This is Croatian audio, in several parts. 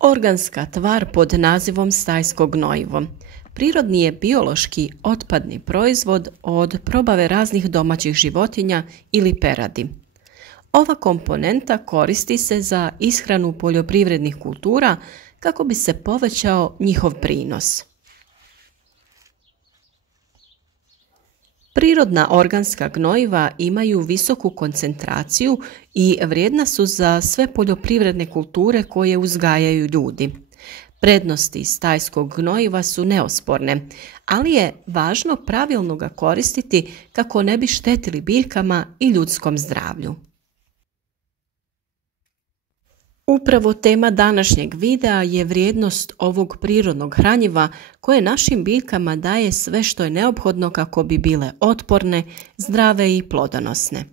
Organska tvar pod nazivom stajsko gnojivo prirodni je biološki otpadni proizvod od probave raznih domaćih životinja ili peradi. Ova komponenta koristi se za ishranu poljoprivrednih kultura kako bi se povećao njihov prinos. Prirodna organska gnojiva imaju visoku koncentraciju i vrijedna su za sve poljoprivredne kulture koje uzgajaju ljudi. Prednosti stajskog gnojiva su neosporne, ali je važno pravilno ga koristiti kako ne bi štetili biljkama i ljudskom zdravlju. Upravo tema današnjeg videa je vrijednost ovog prirodnog hranjiva koje našim biljkama daje sve što je neophodno kako bi bile otporne, zdrave i plodonosne.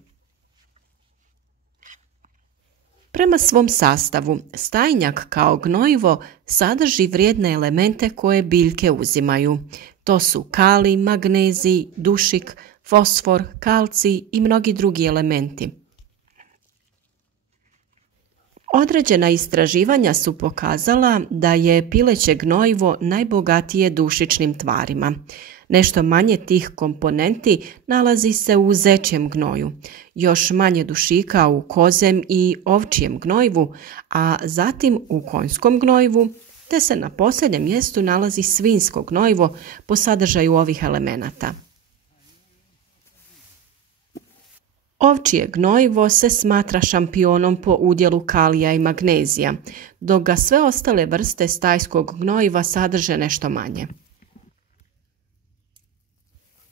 Prema svom sastavu, stajnjak kao gnojivo sadrži vrijedne elemente koje biljke uzimaju. To su kalij, magnezij, dušik, fosfor, kalcij i mnogi drugi elementi. Određena istraživanja su pokazala da je pileće gnojivo najbogatije dušičnim tvarima. Nešto manje tih komponenti nalazi se u zečjem gnoju, još manje dušika u kozjem i ovčijem gnojivu, a zatim u konjskom gnojivu, te se na posljednjem mjestu nalazi svinjsko gnojivo po sadržaju ovih elemenata. Ovčije gnojivo se smatra šampionom po udjelu kalija i magnezija, dok ga sve ostale vrste stajskog gnojiva sadrže nešto manje.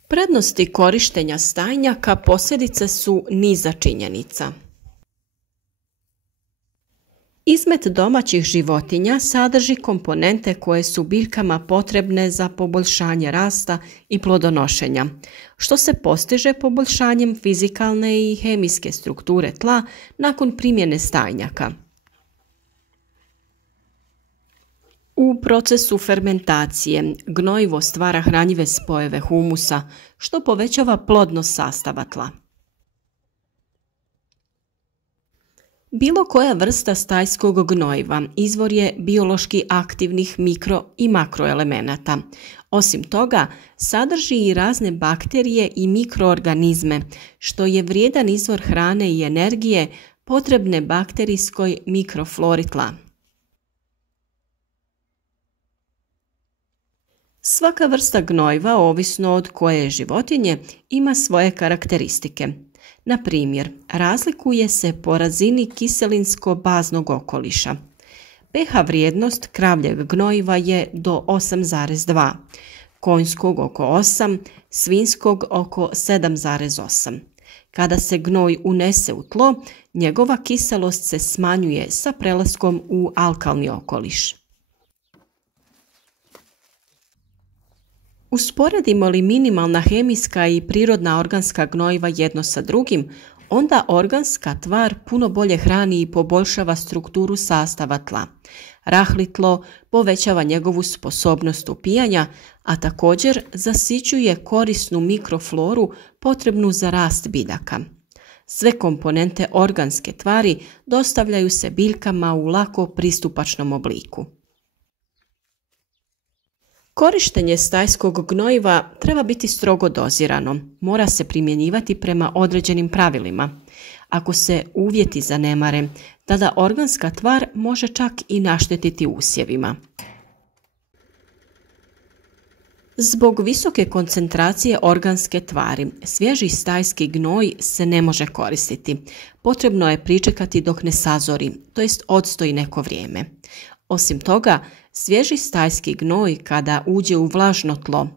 Prednosti korištenja stajnjaka posljedice su niza činjenica. Izmet domaćih životinja sadrži komponente koje su biljkama potrebne za poboljšanje rasta i plodonošenja, što se postiže poboljšanjem fizikalne i hemijske strukture tla nakon primjene stajnjaka. U procesu fermentacije gnojivo stvara hranjive spojeve humusa, što povećava plodnost sastava tla. Bilo koja vrsta stajskog gnojiva izvor je biološki aktivnih mikro i makroelemenata. Osim toga, sadrži i razne bakterije i mikroorganizme, što je vrijedan izvor hrane i energije potrebne bakterijskoj mikroflori tla. Svaka vrsta gnojiva, ovisno od koje životinje, ima svoje karakteristike. Na primjer, razlikuje se po razini kiselinsko-baznog okoliša. pH vrijednost kravljeg gnojiva je do 8,2, konjskog oko 8, svinjskog oko 7,8. Kada se gnoj unese u tlo, njegova kiselost se smanjuje sa prelaskom u alkalni okoliš. Usporedimo li minimalna hemijska i prirodna organska gnojiva jedno sa drugim, onda organska tvar puno bolje hrani i poboljšava strukturu sastava tla. Rahli tlo povećava njegovu sposobnost upijanja, a također zasićuje korisnu mikrofloru potrebnu za rast biljaka. Sve komponente organske tvari dostavljaju se biljkama u lako pristupačnom obliku. Korištenje stajskog gnojiva treba biti strogo dozirano, mora se primjenjivati prema određenim pravilima. Ako se uvjeti zanemare, tada organska tvar može čak i naštetiti usjevima. Zbog visoke koncentracije organske tvari, svježi stajski gnoj se ne može koristiti. Potrebno je pričekati dok ne sazori, to jest odstoji neko vrijeme. Osim toga, svježi stajski gnoj kada uđe u vlažno tlo,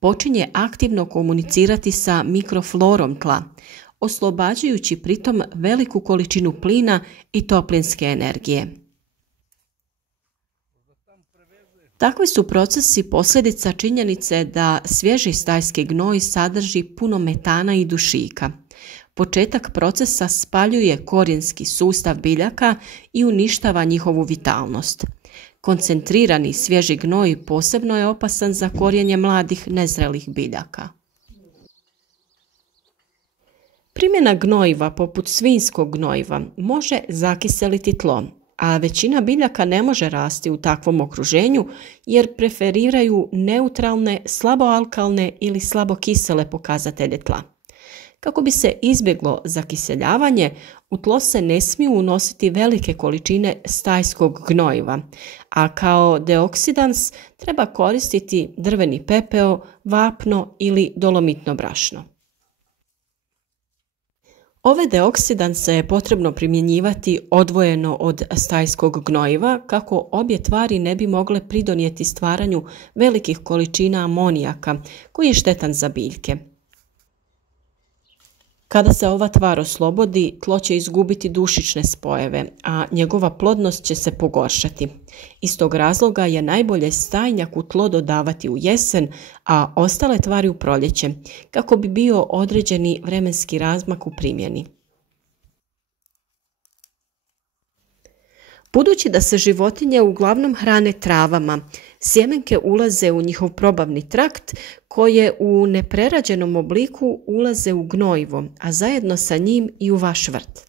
počinje aktivno komunicirati sa mikroflorom tla, oslobađajući pritom veliku količinu plina i toplinske energije. Takvi su procesi posljedica činjenice da svježi stajski gnoj sadrži puno metana i dušika. Početak procesa spaljuje korijenski sustav biljaka i uništava njihovu vitalnost. Koncentrirani svježi gnoj posebno je opasan za korijenje mladih nezrelih biljaka. Primjena gnojiva poput svinjskog gnojiva može zakiseliti tlo, a većina biljaka ne može rasti u takvom okruženju jer preferiraju neutralne, slaboalkalne ili slabokisele pokazatelje tla. Kako bi se izbjeglo zakiseljavanje, u tlo se ne smiju unositi velike količine stajskog gnojiva, a kao deoksidans treba koristiti drveni pepeo, vapno ili dolomitno brašno. Ove deoksidanse je potrebno primjenjivati odvojeno od stajskog gnojiva kako obje tvari ne bi mogle pridonijeti stvaranju velikih količina amonijaka koji je štetan za biljke. Kada se ova tvar oslobodi, tlo će izgubiti dušične spojeve, a njegova plodnost će se pogoršati. Iz tog razloga je najbolje stajnjak u tlo dodavati u jesen, a ostale tvari u proljeće, kako bi bio određeni vremenski razmak u primjeni. Budući da se životinje uglavnom hrane travama, sjemenke ulaze u njihov probavni trakt koje u neprerađenom obliku ulaze u gnojivo, a zajedno sa njim i u vaš vrt.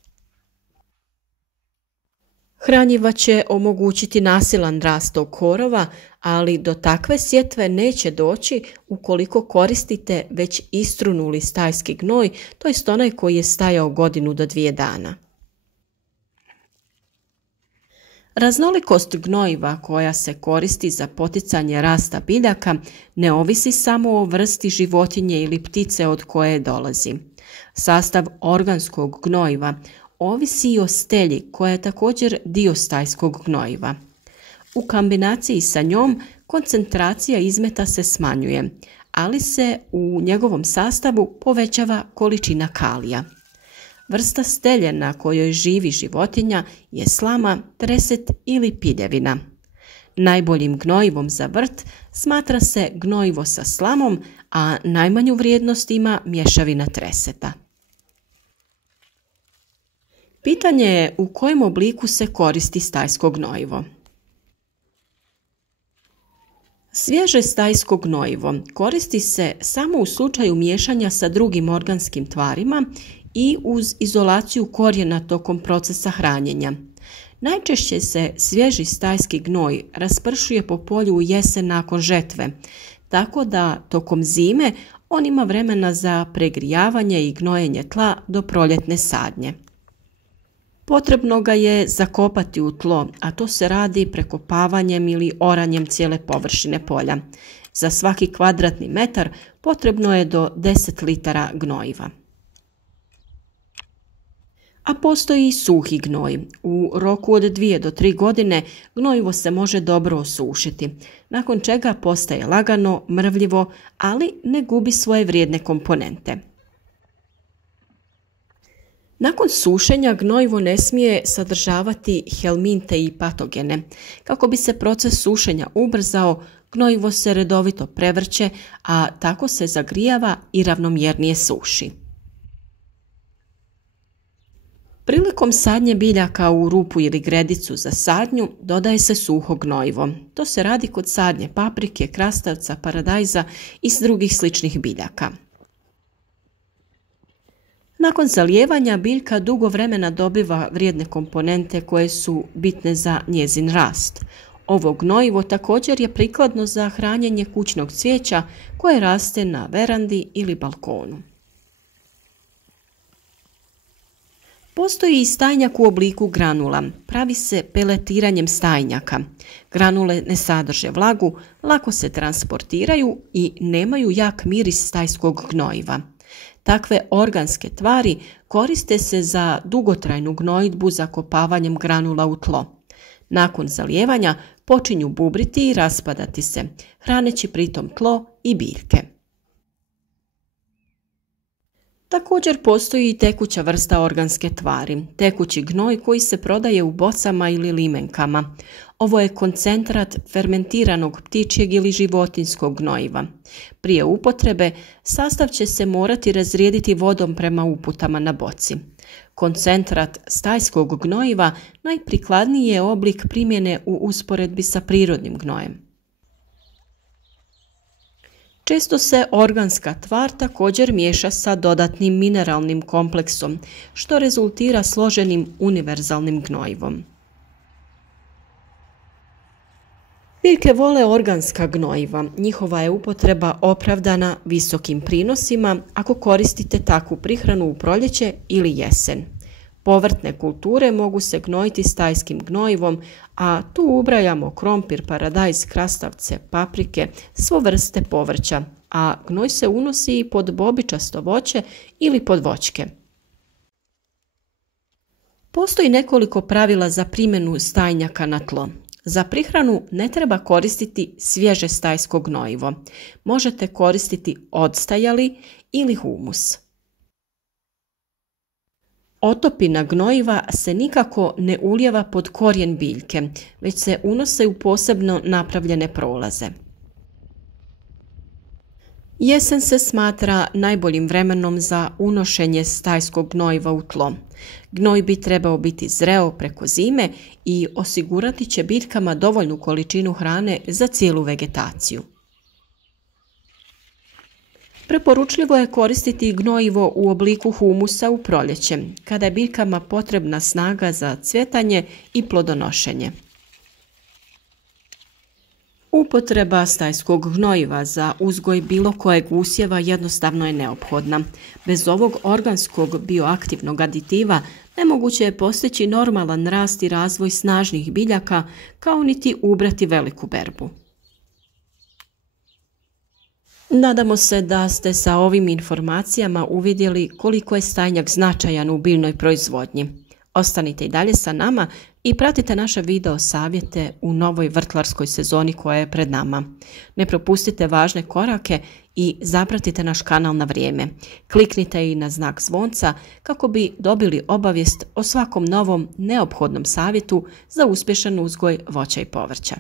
Hranjiva će omogućiti nasilan rast tog korova, ali do takve sjetve neće doći ukoliko koristite već istrunuli stajski gnoj, to jest onaj koji je stajao 1 do 2 dana. Raznolikost gnojiva koja se koristi za poticanje rasta biljaka ne ovisi samo o vrsti životinje ili ptice od koje dolazi. Sastav organskog gnojiva ovisi i o stelji koja je također dio stajskog gnojiva. U kombinaciji sa njom koncentracija izmeta se smanjuje, ali se u njegovom sastavu povećava količina kalija. Vrsta stelje na kojoj živi životinja je slama, treset ili piljevina. Najboljim gnojivom za vrt smatra se gnojivo sa slamom, a najmanju vrijednost ima mješavina treseta. Pitanje je u kojem obliku se koristi stajsko gnojivo. Svježe stajsko gnojivo koristi se samo u slučaju miješanja sa drugim organskim tvarima i uz izolaciju korijena tokom procesa hranjenja. Najčešće se svježi stajski gnoj raspršuje po polju u jesen nakon žetve, tako da tokom zime on ima vremena za pregrijavanje i gnojenje tla do proljetne sadnje. Potrebno ga je zakopati u tlo, a to se radi prekopavanjem ili oranjem cijele površine polja. Za svaki kvadratni metar potrebno je do 10 litara gnojiva. A postoji i suhi gnoj. U roku od 2 do 3 godine gnojivo se može dobro osušiti, nakon čega postaje lagano, mrvljivo, ali ne gubi svoje vrijedne komponente. Nakon sušenja gnojivo ne smije sadržavati helminte i patogene. Kako bi se proces sušenja ubrzao, gnojivo se redovito prevrće, a tako se zagrijava i ravnomjernije suši. Prilikom sadnje biljaka u rupu ili gredicu za sadnju dodaje se suho gnojivo. To se radi kod sadnje paprike, krastavca, paradajza i drugih sličnih biljaka. Nakon zalijevanja biljka dugo vremena dobiva vrijedne komponente koje su bitne za njezin rast. Ovo gnojivo također je prikladno za hranjenje kućnog cvijeća koje raste na verandi ili balkonu. Postoji i stajnjak u obliku granula. Pravi se peletiranjem stajnjaka. Granule ne sadrže vlagu, lako se transportiraju i nemaju jak miris stajskog gnojiva. Takve organske tvari koriste se za dugotrajnu gnojidbu zakopavanjem granula u tlo. Nakon zalijevanja počinju bubriti i raspadati se, hraneći pritom tlo i biljke. Također postoji i tekuća vrsta organske tvari, tekući gnoj koji se prodaje u bocama ili limenkama. Ovo je koncentrat fermentiranog ptičjeg ili životinjskog gnojiva. Prije upotrebe sastav će se morati razrijediti vodom prema uputama na boci. Koncentrat stajskog gnojiva najprikladniji je oblik primjene u usporedbi sa prirodnim gnojem. Često se organska tvar također miješa sa dodatnim mineralnim kompleksom, što rezultira složenim univerzalnim gnojivom. Biljke vole organska gnojiva. Njihova je upotreba opravdana visokim prinosima ako koristite takvu prihranu u proljeće ili jesen. Povrtne kulture mogu se gnojiti stajskim gnojivom, a tu ubrajamo krompir, paradajz, krastavce, paprike, svo vrste povrća, a gnoj se unosi i pod bobičasto voće ili pod voćke. Postoji nekoliko pravila za primjenu stajnjaka na tlo. Za prihranu ne treba koristiti svježe stajsko gnojivo. Možete koristiti odstajali ili humus. Otopina gnojiva se nikako ne ulijeva pod korijen biljke, već se unose u posebno napravljene prolaze. Jesen se smatra najboljim vremenom za unošenje stajskog gnojiva u tlo. Gnoj bi trebao biti zreo preko zime i osigurati će biljkama dovoljnu količinu hrane za cijelu vegetaciju. Preporučljivo je koristiti gnojivo u obliku humusa u proljeće, kada je biljkama potrebna snaga za cvjetanje i plodonošenje. Upotreba stajskog gnojiva za uzgoj bilo kojeg usjeva jednostavno je neophodna. Bez ovog organskog bioaktivnog aditiva nemoguće je postići normalan rast i razvoj snažnih biljaka, kao niti ubrati veliku berbu. Nadamo se da ste sa ovim informacijama uvidjeli koliko je stajnjak značajan u biljnoj proizvodnji. Ostanite i dalje sa nama i pratite naše video savjete u novoj vrtlarskoj sezoni koja je pred nama. Ne propustite važne korake i zapratite naš kanal na vrijeme. Kliknite i na znak zvonca kako bi dobili obavijest o svakom novom neophodnom savjetu za uspješan uzgoj voća i povrća.